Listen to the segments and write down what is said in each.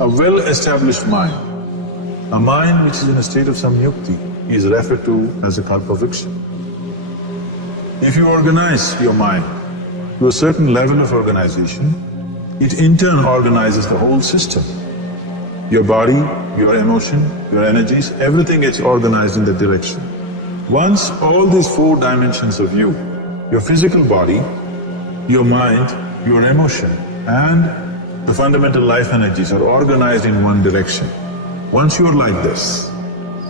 A well-established mind, a mind which is in a state of samyukti, is referred to as a kalpavriksha. If you organize your mind to a certain level of organization, it in turn organizes the whole system. Your body, your emotion, your energies, everything gets organized in that direction. Once all these four dimensions of you, your physical body, your mind, your emotion and the fundamental life energies are organized in one direction. Once you're like this,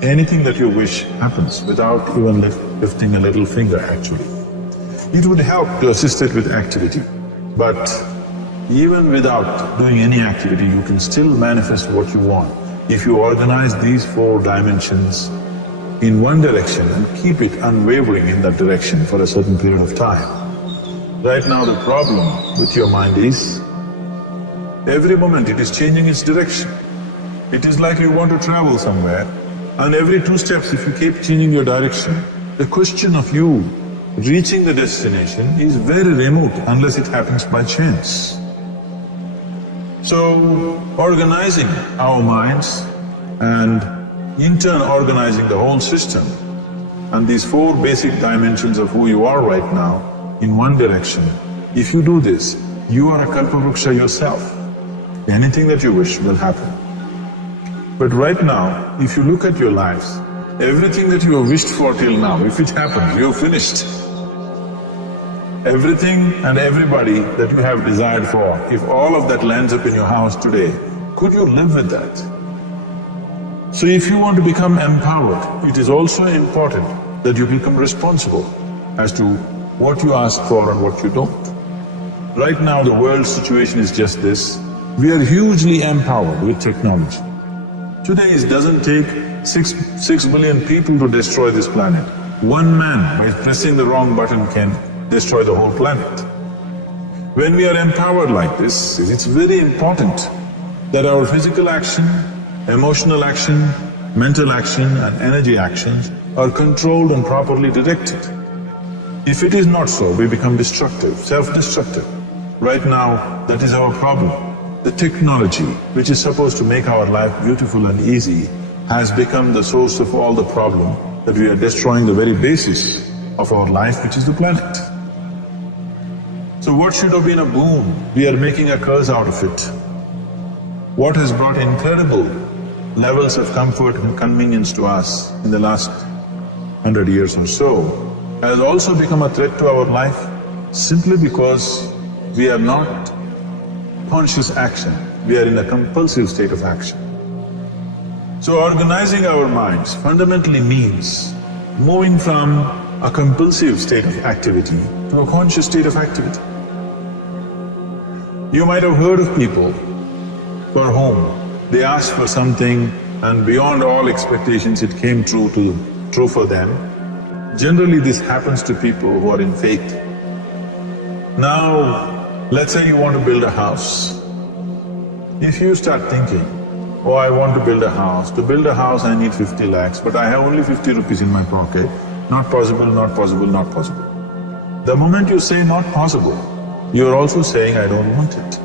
anything that you wish happens without even lifting a little finger actually. It would help to assist it with activity, but even without doing any activity, you can still manifest what you want if you organize these four dimensions in one direction and keep it unwavering in that direction for a certain period of time. Right now the problem with your mind is, every moment it is changing its direction. It is like you want to travel somewhere and every 2 steps if you keep changing your direction, the question of you reaching the destination is very remote unless it happens by chance. So, organizing our minds and in turn organizing the whole system and these four basic dimensions of who you are right now in one direction, if you do this, you are a kalpavriksha yourself. Anything that you wish will happen. But right now, if you look at your lives, everything that you have wished for till now, if it happens, you're finished. Everything and everybody that you have desired for, if all of that lands up in your house today, could you live with that? So if you want to become empowered, it is also important that you become responsible as to what you ask for and what you don't. Right now the world's situation is just this, we are hugely empowered with technology. Today it doesn't take 6 billion people to destroy this planet. One man by pressing the wrong button can destroy the whole planet. When we are empowered like this, it's very important that our physical action, emotional action, mental action and energy actions are controlled and properly directed. If it is not so, we become destructive, self-destructive. Right now, that is our problem. The technology, which is supposed to make our life beautiful and easy, has become the source of all the problem that we are destroying the very basis of our life, which is the planet. So what should have been a boon, we are making a curse out of it. What has brought incredible levels of comfort and convenience to us in the last 100 years or so has also become a threat to our life simply because we are not conscious action, we are in a compulsive state of action. So organizing our minds fundamentally means moving from a compulsive state of activity to a conscious state of activity. You might have heard of people for whom they asked for something and beyond all expectations it came true for them. Generally this happens to people who are in faith. Now, let's say you want to build a house. If you start thinking, oh, I want to build a house. To build a house I need 50 lakhs, but I have only 50 rupees in my pocket. Not possible, not possible, not possible. The moment you say not possible, you're also saying I don't want it.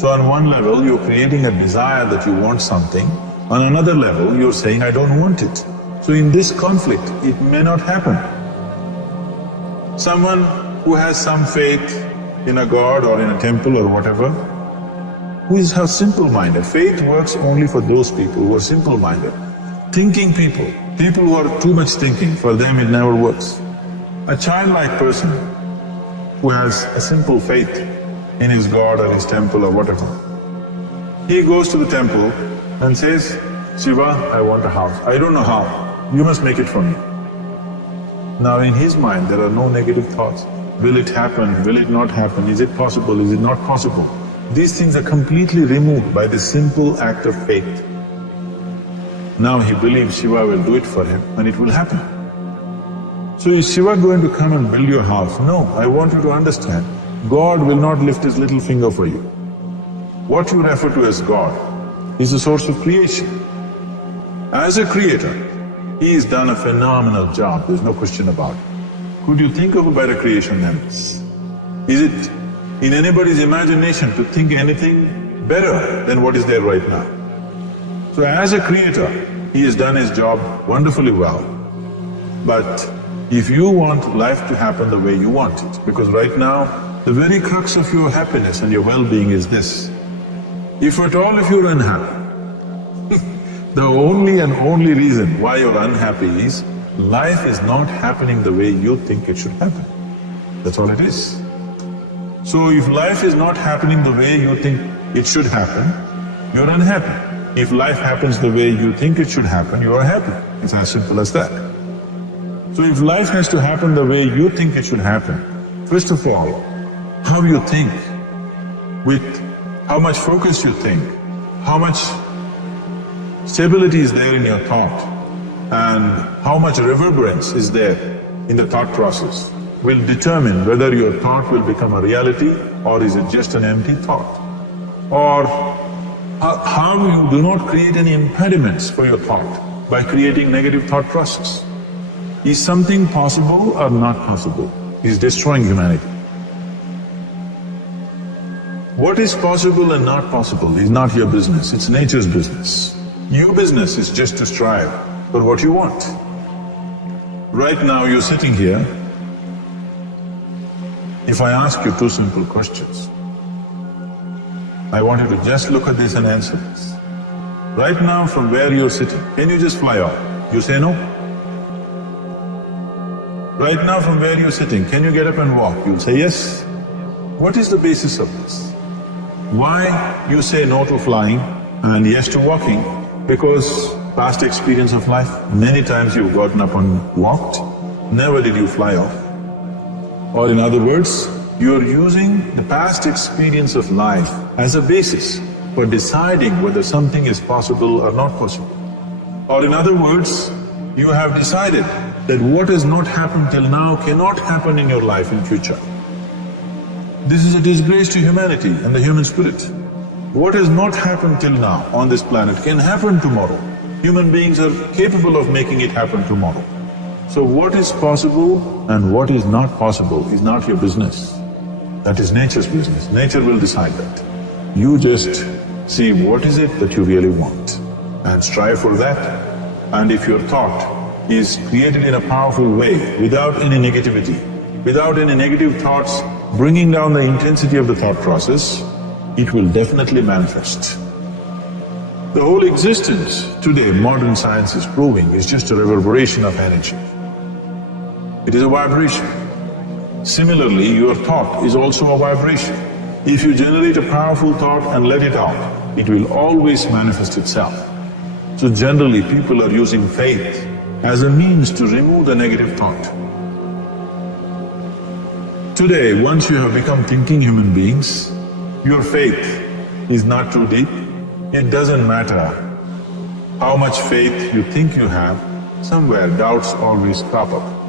So on one level, you're creating a desire that you want something, on another level, you're saying I don't want it. So in this conflict, it may not happen. Someone who has some faith in a god or in a temple or whatever, who is simple-minded. Faith works only for those people who are simple-minded. Thinking people who are too much thinking, for them it never works. A childlike person who has a simple faith in his god or his temple or whatever, he goes to the temple and says, Shiva, I want a house. I don't know how, you must make it for me. Now in his mind there are no negative thoughts. Will it happen? Will it not happen? Is it possible? Is it not possible? These things are completely removed by this simple act of faith. Now he believes Shiva will do it for him and it will happen. So is Shiva going to come and build your house? No, I want you to understand, God will not lift his little finger for you. What you refer to as God is the source of creation. As a creator, he has done a phenomenal job, there's no question about it. Could you think of a better creation than this? Is it in anybody's imagination to think anything better than what is there right now. So as a creator, he has done his job wonderfully well. But if you want life to happen the way you want it, because right now, the very crux of your happiness and your well-being is this. If at all if you're unhappy, the only and only reason why you're unhappy is life is not happening the way you think it should happen. That's all it is. So if life is not happening the way you think it should happen, you're unhappy. If life happens the way you think it should happen, you are happy. It's as simple as that. So if life has to happen the way you think it should happen, first of all, how you think, with how much focus you think, how much stability is there in your thought, and how much reverberance is there in the thought process will determine whether your thought will become a reality or is it just an empty thought. Or how you do not create any impediments for your thought by creating negative thought process. Is something possible or not possible? Is destroying humanity. What is possible and not possible is not your business, it's nature's business. Your business is just to strive for what you want. Right now you're sitting here. If I ask you two simple questions, I want you to just look at this and answer this. Right now from where you're sitting, can you just fly off? You say no? Right now from where you're sitting, can you get up and walk? You'll say yes. What is the basis of this? Why you say no to flying and yes to walking? Because past experience of life, many times you've gotten up and walked, never did you fly off. Or in other words, you're using the past experience of life as a basis for deciding whether something is possible or not possible. Or in other words, you have decided that what has not happened till now cannot happen in your life in future. This is a disgrace to humanity and the human spirit. What has not happened till now on this planet can happen tomorrow. Human beings are capable of making it happen tomorrow. So what is possible and what is not possible is not your business. That is nature's business. Nature will decide that. You just see what is it that you really want and strive for that. And if your thought is created in a powerful way, without any negativity, without any negative thoughts bringing down the intensity of the thought process, it will definitely manifest. The whole existence today, modern science is proving, is just a reverberation of energy. It is a vibration. Similarly, your thought is also a vibration. If you generate a powerful thought and let it out, it will always manifest itself. So generally, people are using faith as a means to remove the negative thought. Today, once you have become thinking human beings, your faith is not too deep. It doesn't matter how much faith you think you have, somewhere doubts always crop up.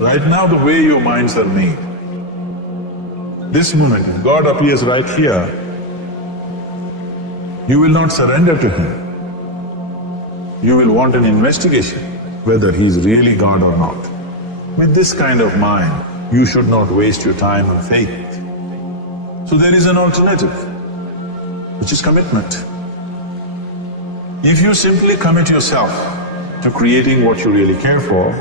Right now, the way your minds are made, this moment, if God appears right here, you will not surrender to Him. You will want an investigation whether He is really God or not. With this kind of mind, you should not waste your time on faith. So there is an alternative, which is commitment. If you simply commit yourself to creating what you really care for,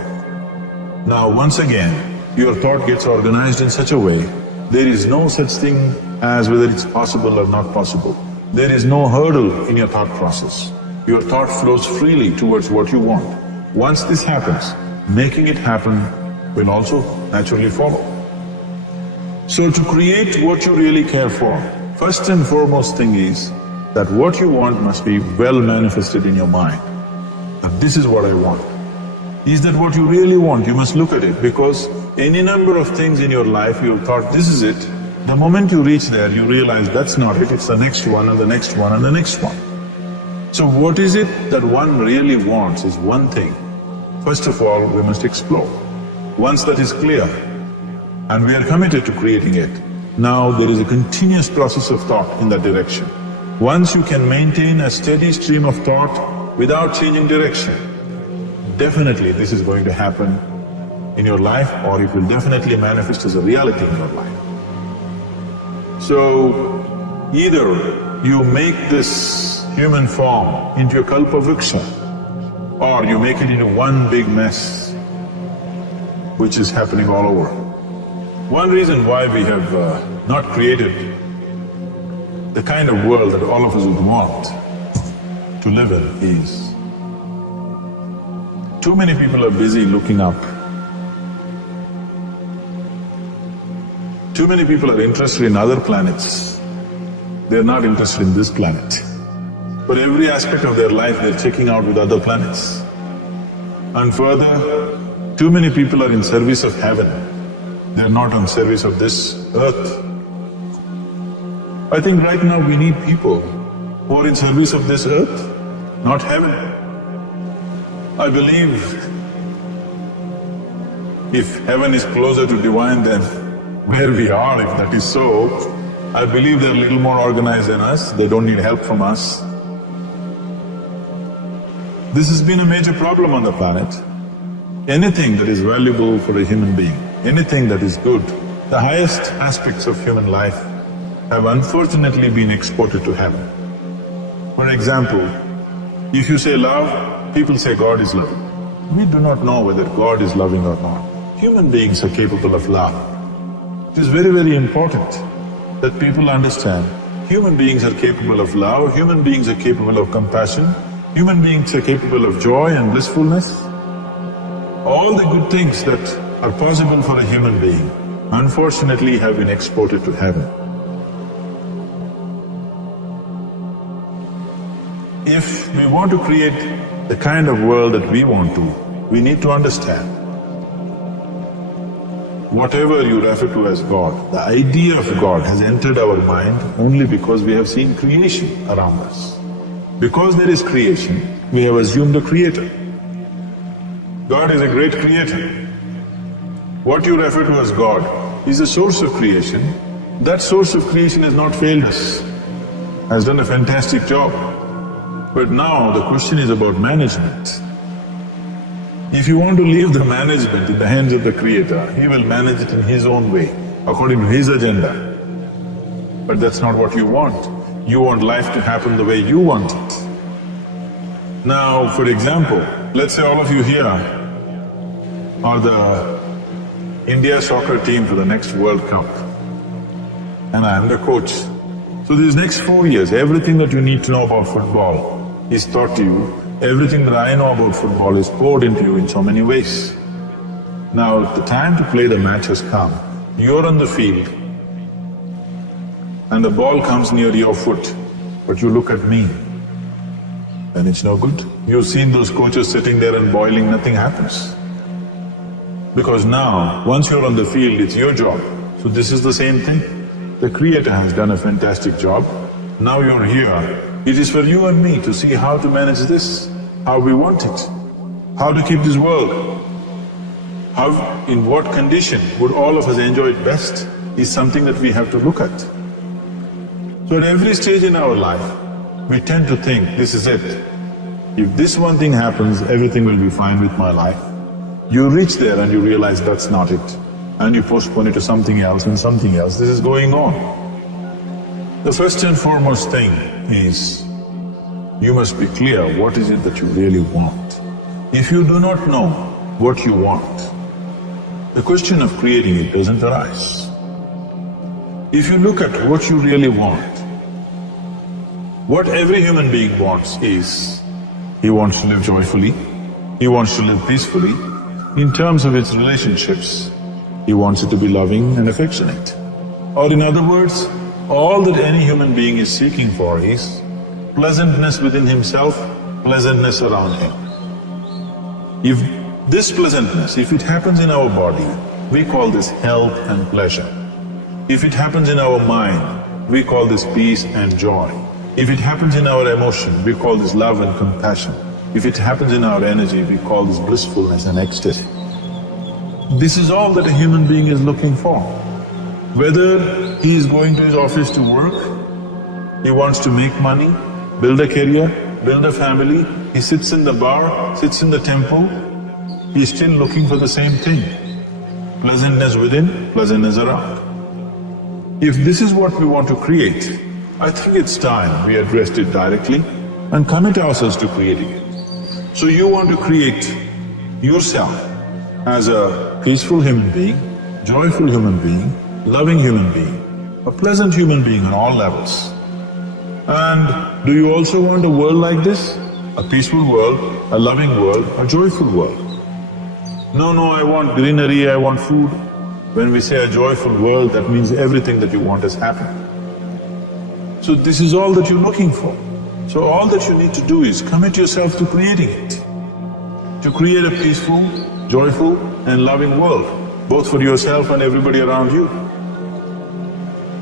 now once again, your thought gets organized in such a way, there is no such thing as whether it's possible or not possible. There is no hurdle in your thought process. Your thought flows freely towards what you want. Once this happens, making it happen will also naturally follow. So to create what you really care for, first and foremost thing is that what you want must be well manifested in your mind. That this is what I want. Is that what you really want? You must look at it, because any number of things in your life you have thought, this is it. The moment you reach there, you realize that's not it, it's the next one and the next one and the next one. So what is it that one really wants is one thing. First of all, we must explore. Once that is clear, and we are committed to creating it, now there is a continuous process of thought in that direction. Once you can maintain a steady stream of thought without changing direction, definitely this is going to happen in your life, or it will definitely manifest as a reality in your life. So, either you make this human form into a kalpavriksha, or you make it into one big mess, which is happening all over. One reason why we have not created the kind of world that all of us would want to live in is too many people are busy looking up. Too many people are interested in other planets. They're not interested in this planet. But every aspect of their life they're checking out with other planets. And further, too many people are in service of heaven. They're not on service of this earth. I think right now we need people who are in service of this earth, not heaven. I believe if heaven is closer to divine than where we are, if that is so, I believe they're a little more organized than us, they don't need help from us. This has been a major problem on the planet. Anything that is valuable for a human being, anything that is good, the highest aspects of human life have unfortunately been exported to heaven. For example, if you say love, people say God is loving. We do not know whether God is loving or not. Human beings are capable of love. It is very, very important that people understand human beings are capable of love, human beings are capable of compassion, human beings are capable of joy and blissfulness. All the good things that are possible for a human being, unfortunately have been exported to heaven. If we want to create the kind of world that we want to, we need to understand whatever you refer to as God, the idea of God has entered our mind only because we have seen creation around us. Because there is creation, we have assumed a creator. God is a great creator. What you refer to as God is the source of creation. That source of creation has not failed us, has done a fantastic job. But now the question is about management. If you want to leave the management in the hands of the Creator, He will manage it in His own way, according to His agenda. But that's not what you want. You want life to happen the way you want it. Now, for example, let's say all of you here are the India soccer team for the next World Cup, and I am the coach. So these next 4 years, everything that you need to know about football is taught to you. Everything that I know about football is poured into you in so many ways. Now, the time to play the match has come. You're on the field and the ball comes near your foot, but you look at me, then it's no good. You've seen those coaches sitting there and boiling, nothing happens. Because now, once you're on the field, it's your job. So this is the same thing. The Creator has done a fantastic job. Now you're here. It is for you and me to see how to manage this, how we want it, how to keep this world, how, in what condition would all of us enjoy it best is something that we have to look at. So at every stage in our life, we tend to think, this is it. If this one thing happens, everything will be fine with my life. You reach there and you realize that's not it, and you postpone it to something else and something else. This is going on. The first and foremost thing is, you must be clear what is it that you really want. If you do not know what you want, the question of creating it doesn't arise. If you look at what you really want, what every human being wants is, he wants to live joyfully, he wants to live peacefully. In terms of its relationships, he wants it to be loving and affectionate. Or in other words, all that any human being is seeking for is pleasantness within himself, pleasantness around him. If this pleasantness, if it happens in our body, we call this health and pleasure. If it happens in our mind, we call this peace and joy. If it happens in our emotion, we call this love and compassion. If it happens in our energy, we call this blissfulness and ecstasy. This is all that a human being is looking for. Whether he is going to his office to work, he wants to make money, build a career, build a family, he sits in the bar, sits in the temple, he is still looking for the same thing. Pleasantness within, pleasantness around. If this is what we want to create, I think it's time we addressed it directly and commit ourselves to creating it. So you want to create yourself as a peaceful human being, joyful human being, loving human being, a pleasant human being on all levels. And do you also want a world like this? A peaceful world, a loving world, a joyful world? No, I want greenery, I want food. When we say a joyful world, that means everything that you want has happened. So this is all that you're looking for. So all that you need to do is commit yourself to creating it, to create a peaceful, joyful and loving world, both for yourself and everybody around you.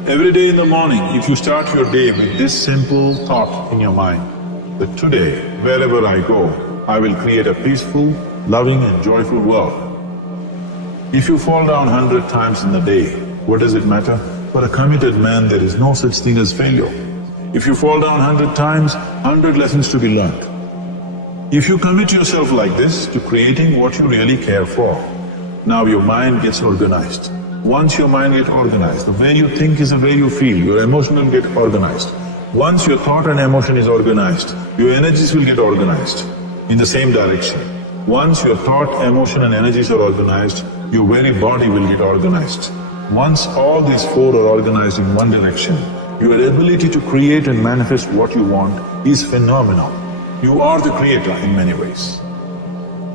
Every day in the morning, if you start your day with this simple thought in your mind, that today, wherever I go, I will create a peaceful, loving and joyful world. If you fall down 100 times in a day, what does it matter? For a committed man, there is no such thing as failure. If you fall down 100 times, 100 lessons to be learned. If you commit yourself like this to creating what you really care for, now your mind gets organized. Once your mind gets organized, the way you think is the way you feel, your emotion will get organized. Once your thought and emotion is organized, your energies will get organized in the same direction. Once your thought, emotion and energies are organized, your very body will get organized. Once all these four are organized in one direction, your ability to create and manifest what you want is phenomenal. You are the creator in many ways.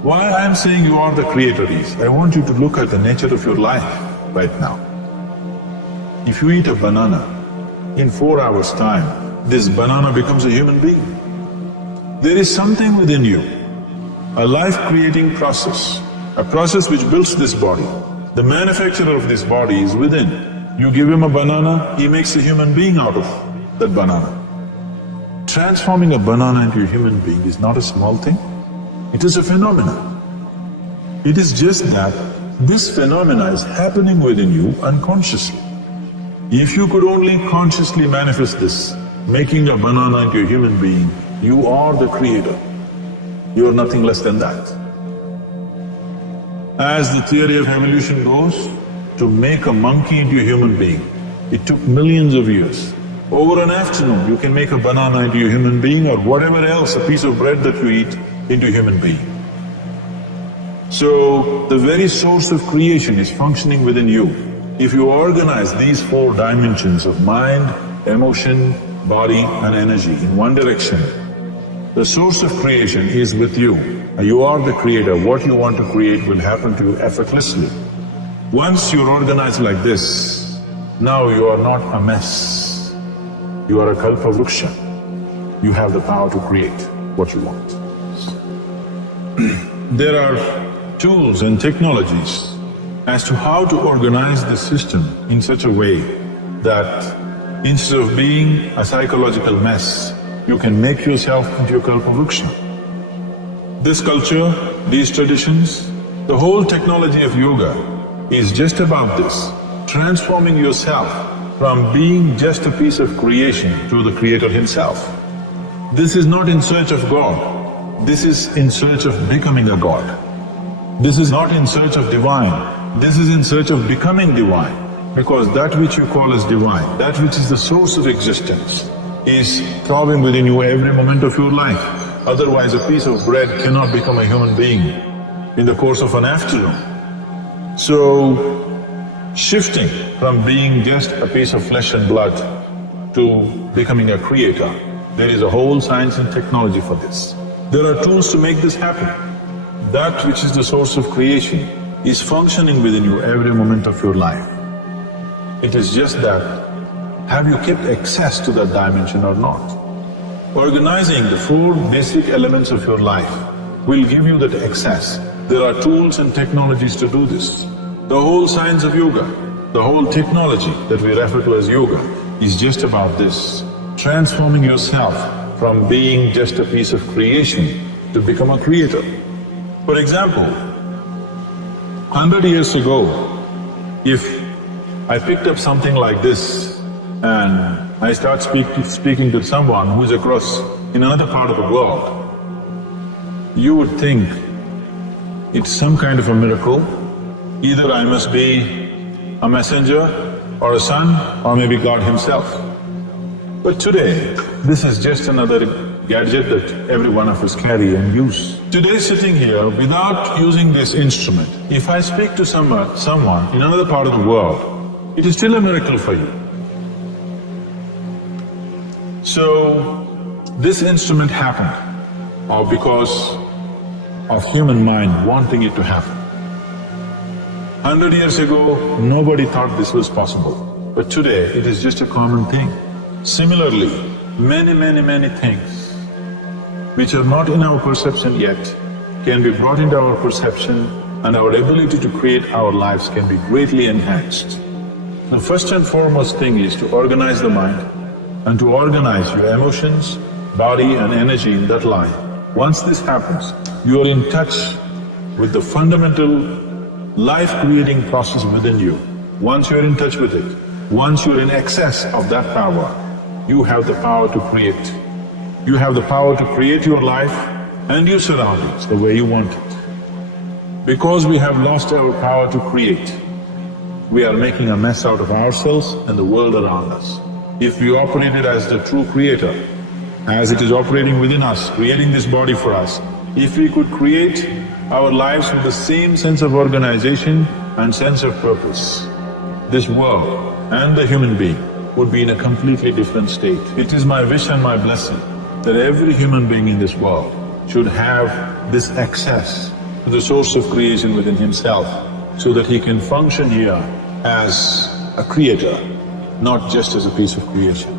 Why I am saying you are the creator is, I want you to look at the nature of your life right now. If you eat a banana, in 4 hours' time, this banana becomes a human being. There is something within you, a life-creating process, a process which builds this body. The manufacturer of this body is within. You give him a banana, he makes a human being out of that banana. Transforming a banana into a human being is not a small thing, it is a phenomenon. It is just that this phenomena is happening within you unconsciously. If you could only consciously manifest this, making a banana into a human being, you are the creator. You are nothing less than that. As the theory of evolution goes, to make a monkey into a human being, it took millions of years. Over an afternoon, you can make a banana into a human being or whatever else, a piece of bread that you eat, into a human being. So, the very source of creation is functioning within you. If you organize these four dimensions of mind, emotion, body and energy in one direction, the source of creation is with you. You are the creator. What you want to create will happen to you effortlessly. Once you're organized like this, now you are not a mess. You are a kalpa vriksha. You have the power to create what you want. There are tools and technologies as to how to organize the system in such a way that instead of being a psychological mess, you can make yourself into a kalpa vriksha. This culture, these traditions, the whole technology of yoga is just about this, transforming yourself from being just a piece of creation to the creator himself. This is not in search of God, this is in search of becoming a God. This is not in search of divine, this is in search of becoming divine. Because that which you call as divine, that which is the source of existence, is throbbing within you every moment of your life. Otherwise, a piece of bread cannot become a human being in the course of an afternoon. So, shifting from being just a piece of flesh and blood to becoming a creator, there is a whole science and technology for this. There are tools to make this happen. That which is the source of creation is functioning within you every moment of your life. It is just that, have you kept access to that dimension or not? Organizing the four basic elements of your life will give you that access. There are tools and technologies to do this. The whole science of yoga, the whole technology that we refer to as yoga is just about this, transforming yourself from being just a piece of creation to become a creator. For example, 100 years ago, if I picked up something like this and I start speaking to someone who's across in another part of the world, you would think it's some kind of a miracle. Either I must be a messenger or a son or maybe God himself. But today, this is just another gadget that every one of us carry and use. Today sitting here, without using this instrument, if I speak to someone in another part of the world, it is still a miracle for you. So, this instrument happened, or because of human mind wanting it to happen. 100 years ago, nobody thought this was possible, but today it is just a common thing. Similarly, many things which are not in our perception yet can be brought into our perception, and our ability to create our lives can be greatly enhanced. The first and foremost thing is to organize the mind and to organize your emotions, body and energy in that line. Once this happens, you are in touch with the fundamental life-creating process within you. Once you're in touch with it, once you're in excess of that power, you have the power to create. You have the power to create your life and your surroundings the way you want it. Because we have lost our power to create, we are making a mess out of ourselves and the world around us. If we operated as the true creator, as it is operating within us, creating this body for us, if we could create our lives with the same sense of organization and sense of purpose, this world and the human being would be in a completely different state. It is my wish and my blessing that every human being in this world should have this access to the source of creation within himself, so that he can function here as a creator, not just as a piece of creation.